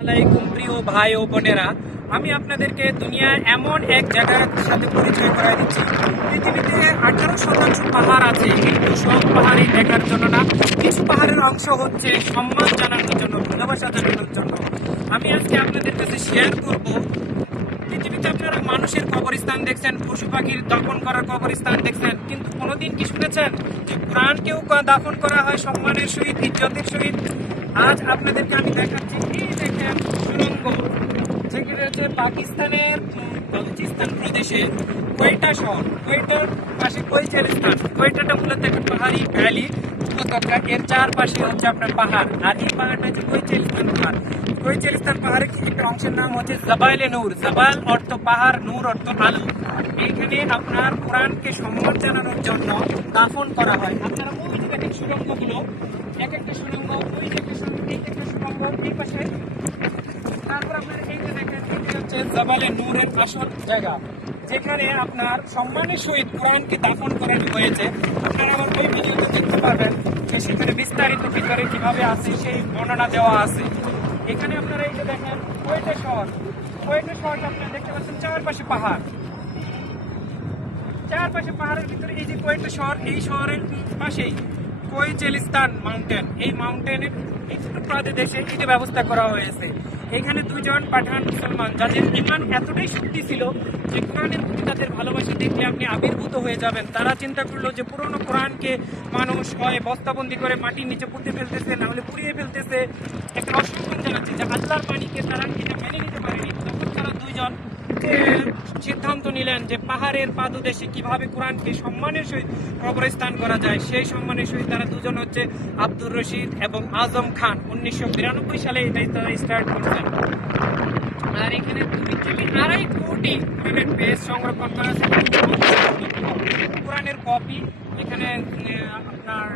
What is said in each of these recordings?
আলাইকুম প্রিয় ভাই ও বোনেরা, আমি আপনাদেরকে দুনিয়ার এমন এক জায়গার সাথে পরিচয় করাই দিচ্ছি। পৃথিবীতে 18% পাহাড় আছে, কিন্তু সব পাহাড়ই দেখার জন্য না। কিছু পাহাড়ের অংশ হচ্ছে সম্মান জানানোর জন্য, ভালোবাসা জানানোর জন্য। আমি আজকে আপনাদের কাছে শেয়ার করব, পৃথিবীতে আপনারা মানুষের কবরস্থান দেখছেন, পশু পাখির দাফন করার কবরস্থান দেখছেন, কিন্তু কোনোদিন কি শুনেছেন যে প্রাণকেও দাফন করা হয় সম্মানের সহিত, ইজ্জতের সহিত? আজ আপনাদেরকে আমি দেখাচ্ছি, এই দেখেন সুড়ঙ্গ, যেখানে হচ্ছে পাকিস্তানের বালুচিস্তান প্রদেশে কোয়েটা শহর। কোয়েটার পাশে কোয়েচেলিস্তান। কোয়েটাটা মূলত একটা পাহাড়ি ভ্যালি উপত্যকা, এর চারপাশে হচ্ছে আপনার পাহাড়, আর এই পাহাড়টা হচ্ছে কোয়েচেলিস্তান পাহাড়। কোয়েচেলিস্তান পাহাড়ের একটা অংশের নাম হচ্ছে জাবাইলে নূর। জাবাল অর্থ পাহাড়, নূর অর্থ আলো। এইখানে আপনার কোরআনকে সম্মান জানানোর জন্য দাফন করা হয়। আপনারা ওই যে দেখেন সুড়ঙ্গগুলো, এক একটা সুড়ঙ্গ, ওই যে একটা সুড়ঙ্গ, এই পাশে। তারপর আপনার এই যে দেখেন, এটি হচ্ছে জাবালে নূরের আসল জায়গা, যেখানে আপনার সম্মানের সহিত কোরআনকে দাফন করানো হয়েছে। আপনারা আমার ওই ভিডিওতে দেখতে পাবেন যে সেখানে বিস্তারিত ভিতরে কিভাবে আছে সেই বর্ণনা দেওয়া আছে। এখানে আপনারা এই যে দেখেন কোয়েটা শহর। কোয়েটা শহরটা আপনারা দেখতে পাচ্ছেন চারপাশে পাহাড়, চারপাশে পাহাড়ের ভিতরে এই যে কোয়েটা শহর, এই শহরের পাশেই কোয়েচেলিস্তান মাউন্টেন। এই মাউন্টেনের এই ছোট দেশে এই যে ব্যবস্থা করা হয়েছে। এখানে দুজন পাঠান মুসলমান, যাদের ইমান এতটাই শক্তি ছিল যে কোরআনের প্রতি তাদের ভালোবাসা দেখলে আপনি আবির্ভূত হয়ে যাবেন। তারা চিন্তা করলো যে পুরোনো কোরআনকে মানুষ হয় বস্তাবন্দি করে মাটির নিচে পুঁতে ফেলতেছে, না হলে পুড়িয়ে ফেলতেছে। একটা অসম্মান জানাচ্ছে যে আল্লাহর পানিকে তারা এটা মেনে নিতে পারেনি। তখন তারা দুইজন সিদ্ধান্ত নিলেন যে পাহাড়ের পাদদেশে কিভাবে কোরআনকে সম্মানের সহিত কবরস্থান করা যায়। সেই সম্মানের সহিত তারা দুজন হচ্ছে আব্দুর রশিদ এবং আজম খান। 1992 সালে এটাই তারা স্টার্ট করছেন। আর এখানে 2.2 কোটি কোরআনের পেজ সংরক্ষণ করা আছে। কোরআনের কপি এখানে আপনার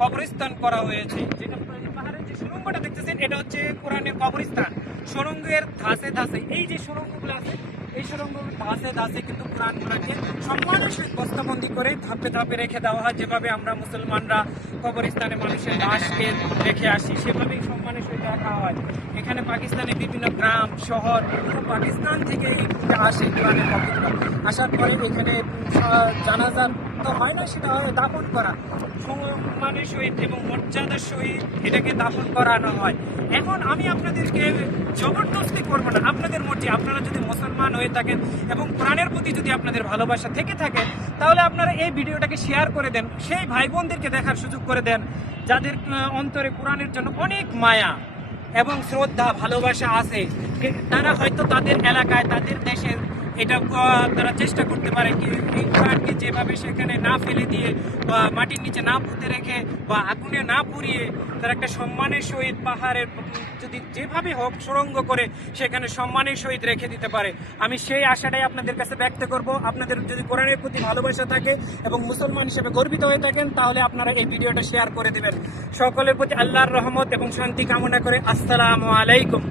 কবরস্থান করা হয়েছে। যেটা পাহাড়ের যে সুড়ঙ্গটা দেখতেছেন, এটা হচ্ছে কোরআনের কবরস্থান। সুড়ঙ্গের ধাসে ধাসে এই যে সুড়ঙ্গগুলো আছে, এই সুড়ঙ্গের ধাসে ধাসে কিন্তু কোরআনগুলোকে সম্মানের সহিত বস্তাবন্দি করে ধাপে ধাপে রেখে দেওয়া হয়। যেভাবে আমরা মুসলমানরা কবরস্থানে মানুষের লাশকে রেখে আসি, সেভাবেই সম্মানের সহিত রাখা হয়। এখানে পাকিস্তানের বিভিন্ন গ্রাম শহর, পাকিস্তান থেকে এইগুলো আসে কোরআনের কপিগুলো। আসার পরে এখানে জানাজার তো হয় না, সেটা হয় দাফন করা সম্মানের সহিত এবং মর্যাদার সহিত এটাকে দাফন করানো হয়। এখন আমি আপনাদেরকে জবরদস্তি করবো না, আপনাদের মর্জি। আপনারা যদি মুসলমান হয়ে থাকেন এবং কোরআনের প্রতি যদি আপনাদের ভালোবাসা থেকে থাকে, তাহলে আপনারা এই ভিডিওটাকে শেয়ার করে দেন, সেই ভাই বোনদেরকে দেখার সুযোগ করে দেন যাদের অন্তরে কোরআনের জন্য অনেক মায়া এবং শ্রদ্ধা ভালোবাসা আছে। তারা হয়তো তাদের এলাকায়, তাদের দেশের এটা তারা চেষ্টা করতে পারে কি এই কোরআনকে যেভাবে সেখানে না ফেলে দিয়ে বা মাটির নিচে না পুঁতে রেখে বা আগুনে না পুড়িয়ে তারা একটা সম্মানের সহিত পাহাড়ের যদি যেভাবে হোক সুড়ঙ্গ করে সেখানে সম্মানের সহিত রেখে দিতে পারে। আমি সেই আশাটাই আপনাদের কাছে ব্যক্ত করব। আপনাদের যদি কোরআনের প্রতি ভালোবাসা থাকে এবং মুসলমান হিসেবে গর্বিত হয়ে থাকেন, তাহলে আপনারা এই ভিডিওটা শেয়ার করে দেবেন। সকলের প্রতি আল্লাহর রহমত এবং শান্তি কামনা করে আসসালামু আলাইকুম।